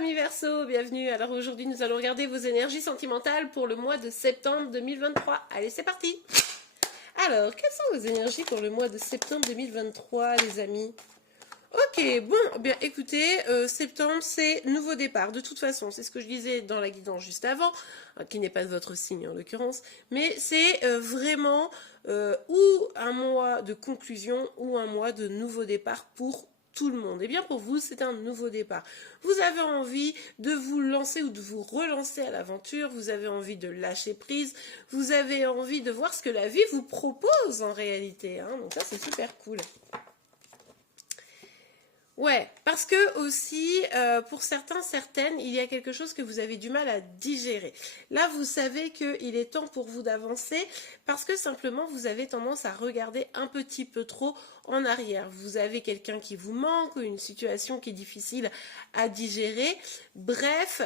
amis Verseau, bienvenue. Alors aujourd'hui nous allons regarder vos énergies sentimentales pour le mois de septembre 2023. Allez, c'est parti. Alors, quelles sont vos énergies pour le mois de septembre 2023, les amis? Ok, bon, bien écoutez, septembre c'est nouveau départ. De toute façon, c'est ce que je disais dans la guidance juste avant, qui n'est pas de votre signe en l'occurrence, mais c'est vraiment ou un mois de conclusion ou un mois de nouveau départ pour tout le monde. Et bien pour vous, c'est un nouveau départ. Vous avez envie de vous lancer ou de vous relancer à l'aventure, vous avez envie de lâcher prise, vous avez envie de voir ce que la vie vous propose en réalité. Hein. Donc ça, c'est super cool. Ouais, parce que aussi, pour certains, certaines, il y a quelque chose que vous avez du mal à digérer. Là, vous savez qu'il est temps pour vous d'avancer parce que simplement, vous avez tendance à regarder un petit peu trop en arrière. Vous avez quelqu'un qui vous manque ou une situation qui est difficile à digérer. Bref,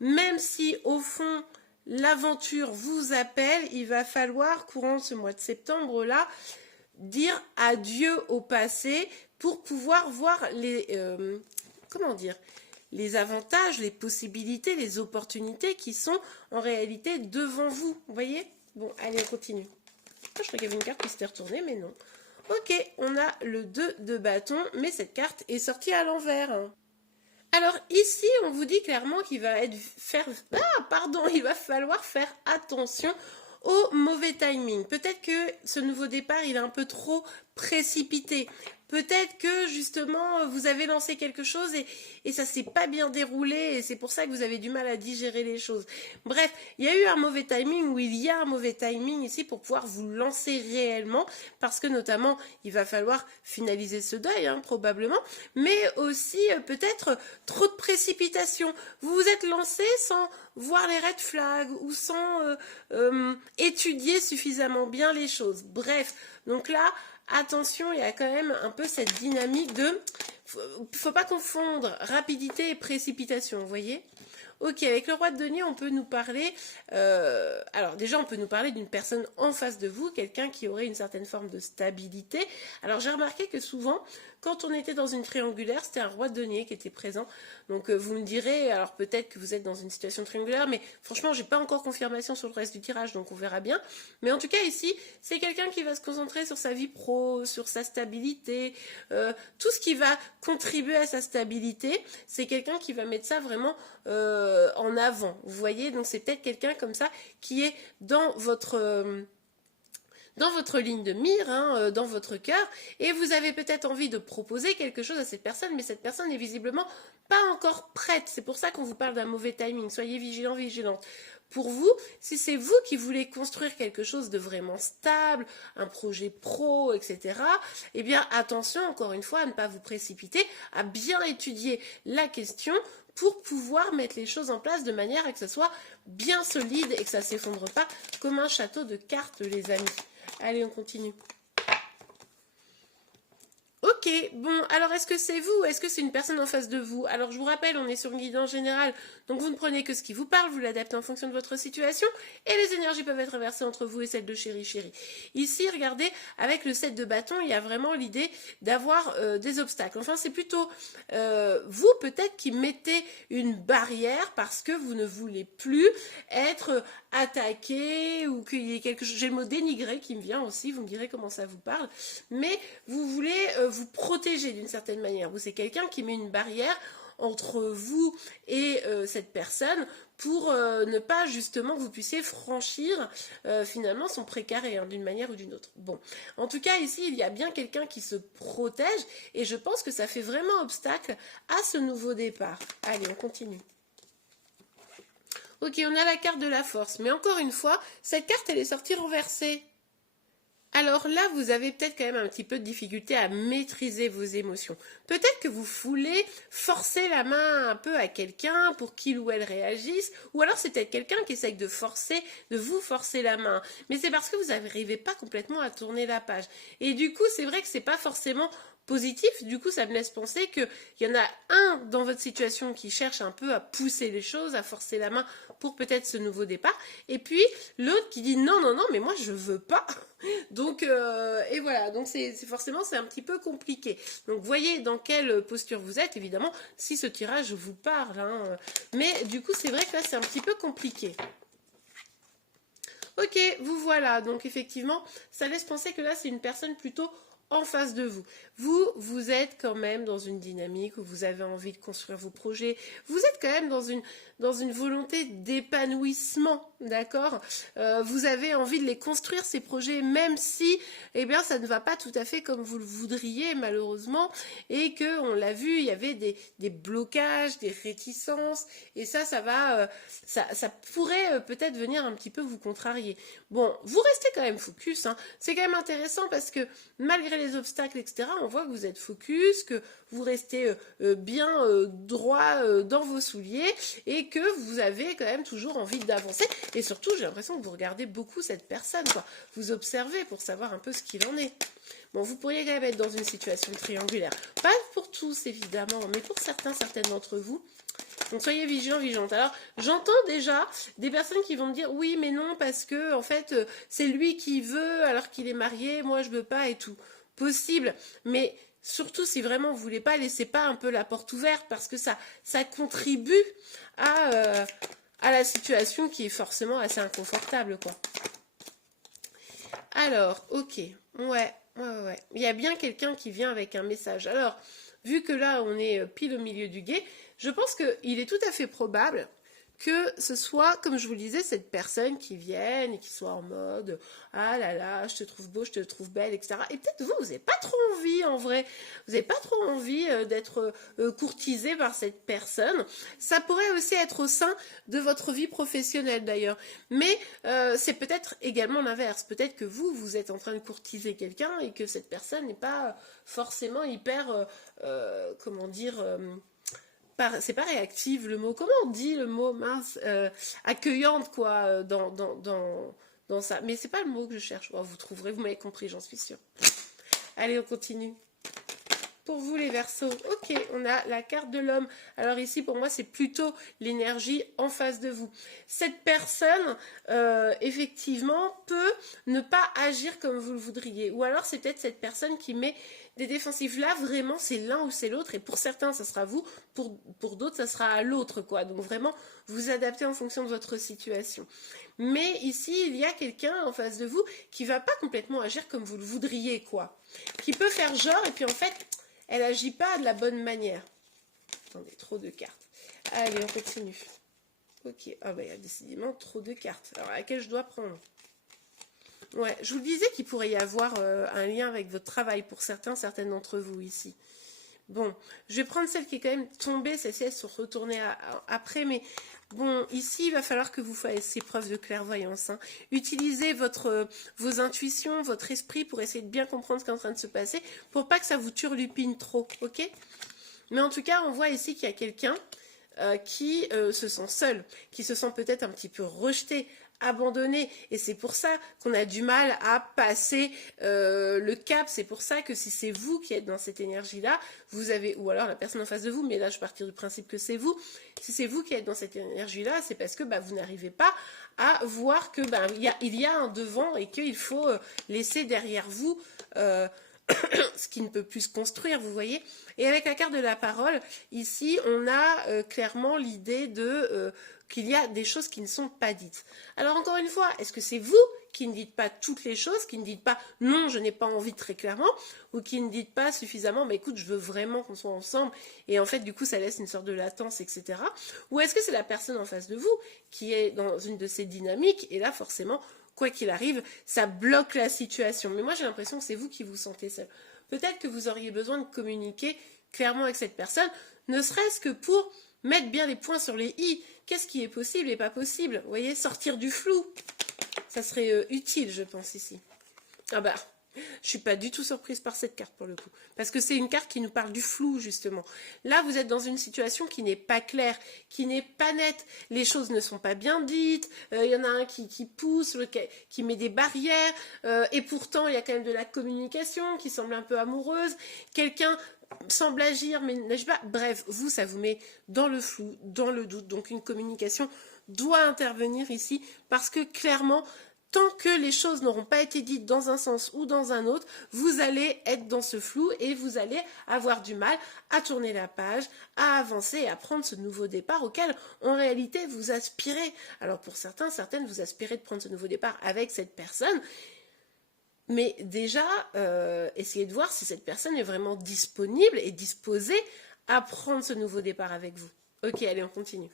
même si au fond, l'aventure vous appelle, il va falloir, courant ce mois de septembre-là, dire adieu au passé pour pouvoir voir les avantages, les possibilités, les opportunités qui sont en réalité devant vous. Vous voyez? Bon, allez, on continue. Je crois qu'il y avait une carte qui s'était retournée, mais non. Ok, on a le 2 de bâton, mais cette carte est sortie à l'envers. Alors ici, on vous dit clairement qu'il va il va falloir faire attention au mauvais timing. Peut-être que ce nouveau départ, il est un peu trop précipité. Peut-être que justement, vous avez lancé quelque chose et ça s'est pas bien déroulé et c'est pour ça que vous avez du mal à digérer les choses. Bref, il y a eu un mauvais timing ou il y a un mauvais timing ici pour pouvoir vous lancer réellement parce que notamment, il va falloir finaliser ce deuil, hein, probablement, mais aussi peut-être trop de précipitation. Vous vous êtes lancé sans voir les red flags ou sans étudier suffisamment bien les choses. Bref, donc là, attention, il y a quand même un peu cette dynamique de... Faut pas confondre rapidité et précipitation, vous voyez? Ok, avec le roi de denier, on peut nous parler... alors déjà, on peut nous parler d'une personne en face de vous, quelqu'un qui aurait une certaine forme de stabilité. Alors j'ai remarqué que souvent, quand on était dans une triangulaire, c'était un roi de denier qui était présent. Donc vous me direz, alors peut-être que vous êtes dans une situation triangulaire, mais franchement, j'ai pas encore confirmation sur le reste du tirage, donc on verra bien. Mais en tout cas, ici, c'est quelqu'un qui va se concentrer sur sa vie pro, sur sa stabilité, tout ce qui va contribuer à sa stabilité. C'est quelqu'un qui va mettre ça vraiment en avant. Vous voyez, donc c'est peut-être quelqu'un comme ça qui est dans votre ligne de mire, hein, dans votre cœur, et vous avez peut-être envie de proposer quelque chose à cette personne, mais cette personne est visiblement pas encore prête. C'est pour ça qu'on vous parle d'un mauvais timing. Soyez vigilants, vigilantes. Pour vous, si c'est vous qui voulez construire quelque chose de vraiment stable, un projet pro, etc., eh bien attention, encore une fois, à ne pas vous précipiter, à bien étudier la question pour pouvoir mettre les choses en place de manière à que ça soit bien solide et que ça ne s'effondre pas comme un château de cartes, les amis. Allez, on continue. Ok, bon, alors est-ce que c'est vous? Est-ce que c'est une personne en face de vous? Alors je vous rappelle, on est sur une guidance générale, donc vous ne prenez que ce qui vous parle, vous l'adaptez en fonction de votre situation, et les énergies peuvent être inversées entre vous et celles de chéri. Ici, regardez, avec le 7 de bâton, il y a vraiment l'idée d'avoir des obstacles. Enfin, c'est plutôt vous peut-être qui mettez une barrière parce que vous ne voulez plus être attaqué ou qu'il y ait quelque chose. J'ai le mot dénigré qui me vient aussi, vous me direz comment ça vous parle, mais vous voulez vous protéger d'une certaine manière. Vous, c'est quelqu'un qui met une barrière entre vous et cette personne pour ne pas justement que vous puissiez franchir finalement son précaré, hein, d'une manière ou d'une autre. Bon, en tout cas ici il y a bien quelqu'un qui se protège et je pense que ça fait vraiment obstacle à ce nouveau départ. Allez, on continue. Ok, on a la carte de la force, mais encore une fois, cette carte elle est sortie renversée. Alors là, vous avez peut-être quand même un petit peu de difficulté à maîtriser vos émotions. Peut-être que vous voulez forcer la main un peu à quelqu'un pour qu'il ou elle réagisse, ou alors c'est peut-être quelqu'un qui essaye de vous forcer la main. Mais c'est parce que vous n'arrivez pas complètement à tourner la page. Et du coup, c'est vrai que c'est pas forcément positif. Du coup, ça me laisse penser qu'il y en a un dans votre situation qui cherche un peu à pousser les choses, à forcer la main pour peut-être ce nouveau départ. Et puis, l'autre qui dit non, non, non, mais moi, je veux pas. Donc, et voilà. Donc, forcément, c'est un petit peu compliqué. Donc, voyez dans quelle posture vous êtes, évidemment, si ce tirage vous parle. Hein. Mais du coup, c'est vrai que là, c'est un petit peu compliqué. Ok, vous voilà. Donc, effectivement, ça laisse penser que là, c'est une personne plutôt en face de vous. Vous êtes quand même dans une dynamique où vous avez envie de construire vos projets. Vous êtes quand même dans une volonté d'épanouissement, d'accord ? Vous avez envie de les construire, ces projets, même si, eh bien, ça ne va pas tout à fait comme vous le voudriez, malheureusement, et que, on l'a vu, il y avait des blocages, des réticences, et ça pourrait peut-être venir un petit peu vous contrarier. Bon, vous restez quand même focus, hein. C'est quand même intéressant parce que, malgré les obstacles, etc., on voit que vous êtes focus, que vous restez bien droit dans vos souliers et que vous avez quand même toujours envie d'avancer. Et surtout, j'ai l'impression que vous regardez beaucoup cette personne, quoi. Vous observez pour savoir un peu ce qu'il en est. Bon, vous pourriez quand même être dans une situation triangulaire. Pas pour tous, évidemment, mais pour certaines d'entre vous. Donc soyez vigilants, vigilantes. Alors j'entends déjà des personnes qui vont me dire oui mais non parce que en fait c'est lui qui veut alors qu'il est marié, moi je veux pas et tout. Possible, mais surtout si vraiment vous voulez pas, laissez pas un peu la porte ouverte parce que ça contribue à la situation qui est forcément assez inconfortable quoi. Alors ok, ouais. Il y a bien quelqu'un qui vient avec un message. Alors vu que là on est pile au milieu du gué, je pense qu'il est tout à fait probable que ce soit, comme je vous le disais, cette personne qui vienne et qui soit en mode « Ah là là, je te trouve beau, je te trouve belle, etc. » Et peut-être vous n'avez pas trop envie, en vrai. Vous n'avez pas trop envie d'être courtisé par cette personne. Ça pourrait aussi être au sein de votre vie professionnelle, d'ailleurs. Mais c'est peut-être également l'inverse. Peut-être que vous êtes en train de courtiser quelqu'un et que cette personne n'est pas forcément hyper, comment dire... c'est pas réactive le mot, comment on dit le mot mince, accueillante quoi dans ça, mais c'est pas le mot que je cherche. Oh, vous trouverez, vous m'avez compris, j'en suis sûre. Allez, on continue. Pour vous les Verseaux, ok, on a la carte de l'homme. Alors ici, pour moi, c'est plutôt l'énergie en face de vous. Cette personne, effectivement, peut ne pas agir comme vous le voudriez. Ou alors, c'est peut-être cette personne qui met des défensifs. Là, vraiment, c'est l'un ou c'est l'autre. Et pour certains, ça sera vous. Pour d'autres, ça sera à l'autre, quoi. Donc, vraiment, vous adaptez en fonction de votre situation. Mais ici, il y a quelqu'un en face de vous qui va pas complètement agir comme vous le voudriez, quoi. Qui peut faire genre, et puis en fait... elle n'agit pas de la bonne manière. Attendez, trop de cartes. Allez, on continue. Ok, ah bah il y a décidément trop de cartes. Alors, laquelle je dois prendre? Ouais, je vous disais qu'il pourrait y avoir un lien avec votre travail pour certaines d'entre vous ici. Bon, je vais prendre celle qui est quand même tombée, celles-ci elles sont retournées après, mais bon, ici il va falloir que vous fassiez preuve de clairvoyance. Hein. Utilisez vos intuitions, votre esprit pour essayer de bien comprendre ce qui est en train de se passer, pour pas que ça vous turlupine trop, ok? Mais en tout cas, on voit ici qu'il y a quelqu'un qui se sent seul, qui se sent peut-être un petit peu rejeté, abandonné, et c'est pour ça qu'on a du mal à passer le cap. C'est pour ça que si c'est vous qui êtes dans cette énergie là, vous avez, ou alors la personne en face de vous, mais là je pars du principe que c'est vous, si c'est vous qui êtes dans cette énergie là, c'est parce que vous n'arrivez pas à voir que il y a un devant et qu'il faut laisser derrière vous ce qui ne peut plus se construire, vous voyez. Et avec la carte de la parole, ici, on a clairement l'idée de qu'il y a des choses qui ne sont pas dites. Alors encore une fois, est-ce que c'est vous qui ne dites pas toutes les choses, qui ne dites pas non, je n'ai pas envie très clairement, ou qui ne dites pas suffisamment, mais écoute, je veux vraiment qu'on soit ensemble, et en fait, du coup, ça laisse une sorte de latence, etc. Ou est-ce que c'est la personne en face de vous qui est dans une de ces dynamiques, et là, forcément, quoi qu'il arrive, ça bloque la situation. Mais moi, j'ai l'impression que c'est vous qui vous sentez seul. Peut-être que vous auriez besoin de communiquer clairement avec cette personne, ne serait-ce que pour mettre bien les points sur les i. Qu'est-ce qui est possible et pas possible? Vous voyez, sortir du flou. Ça serait utile, je pense, ici. Ah bah, Je suis pas du tout surprise par cette carte pour le coup. Parce que c'est une carte qui nous parle du flou, justement. Là, vous êtes dans une situation qui n'est pas claire, qui n'est pas nette. Les choses ne sont pas bien dites. Il y en a un qui pousse, qui met des barrières. Et pourtant, il y a quand même de la communication qui semble un peu amoureuse. Quelqu'un semble agir, mais n'agit pas. Bref, vous, ça vous met dans le flou, dans le doute. Donc, une communication doit intervenir ici parce que clairement, tant que les choses n'auront pas été dites dans un sens ou dans un autre, vous allez être dans ce flou et vous allez avoir du mal à tourner la page, à avancer et à prendre ce nouveau départ auquel, en réalité, vous aspirez. Alors pour certains, certaines, vous aspirez de prendre ce nouveau départ avec cette personne, mais déjà, essayez de voir si cette personne est vraiment disponible et disposée à prendre ce nouveau départ avec vous. Ok, allez, on continue.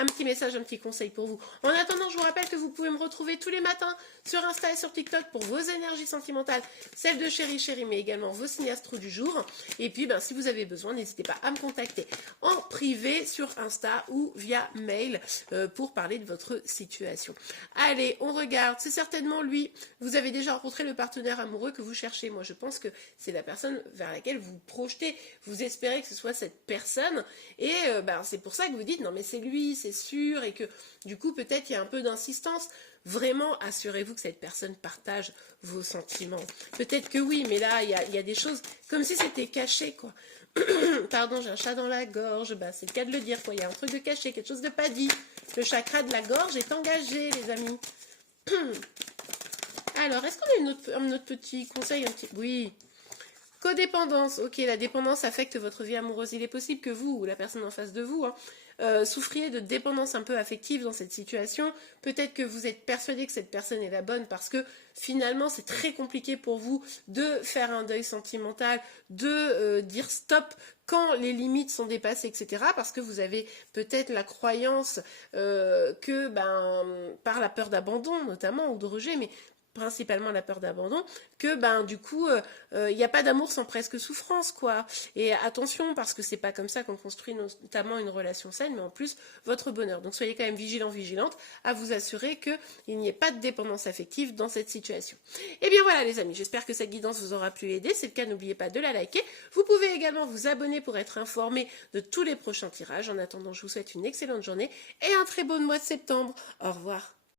Un petit message, un petit conseil pour vous. En attendant, je vous rappelle que vous pouvez me retrouver tous les matins sur Insta et sur TikTok pour vos énergies sentimentales, celles de Chérie Chérie, mais également vos signes astro du jour. Et puis, si vous avez besoin, n'hésitez pas à me contacter en privé sur Insta ou via mail pour parler de votre situation. Allez, on regarde. C'est certainement lui. Vous avez déjà rencontré le partenaire amoureux que vous cherchez. Moi, je pense que c'est la personne vers laquelle vous projetez. Vous espérez que ce soit cette personne. Et c'est pour ça que vous dites, non mais c'est lui, c'est sûr, et que du coup peut-être il y a un peu d'insistance. Vraiment, assurez-vous que cette personne partage vos sentiments. Peut-être que oui, mais là il y a des choses comme si c'était caché, quoi. Pardon, j'ai un chat dans la gorge, c'est le cas de le dire, quoi. Il y a un truc de caché, quelque chose de pas dit. Le chakra de la gorge est engagé, les amis. Alors, est-ce qu'on a un autre petit conseil, Oui. Codépendance, ok, la dépendance affecte votre vie amoureuse. Il est possible que vous, ou la personne en face de vous, souffriez de dépendance un peu affective dans cette situation. Peut-être que vous êtes persuadé que cette personne est la bonne parce que finalement c'est très compliqué pour vous de faire un deuil sentimental, de dire stop quand les limites sont dépassées, etc. Parce que vous avez peut-être la croyance que par la peur d'abandon notamment ou de rejet, mais principalement la peur d'abandon, que du coup il n'y a pas d'amour sans presque souffrance, quoi. Et attention, parce que c'est pas comme ça qu'on construit notamment une relation saine, mais en plus votre bonheur. Donc soyez quand même vigilante à vous assurer qu'il n'y ait pas de dépendance affective dans cette situation. Et bien voilà les amis, j'espère que cette guidance vous aura pu aider. C'est le cas, n'oubliez pas de la liker. Vous pouvez également vous abonner pour être informé de tous les prochains tirages. En attendant, je vous souhaite une excellente journée et un très bon mois de septembre. Au revoir.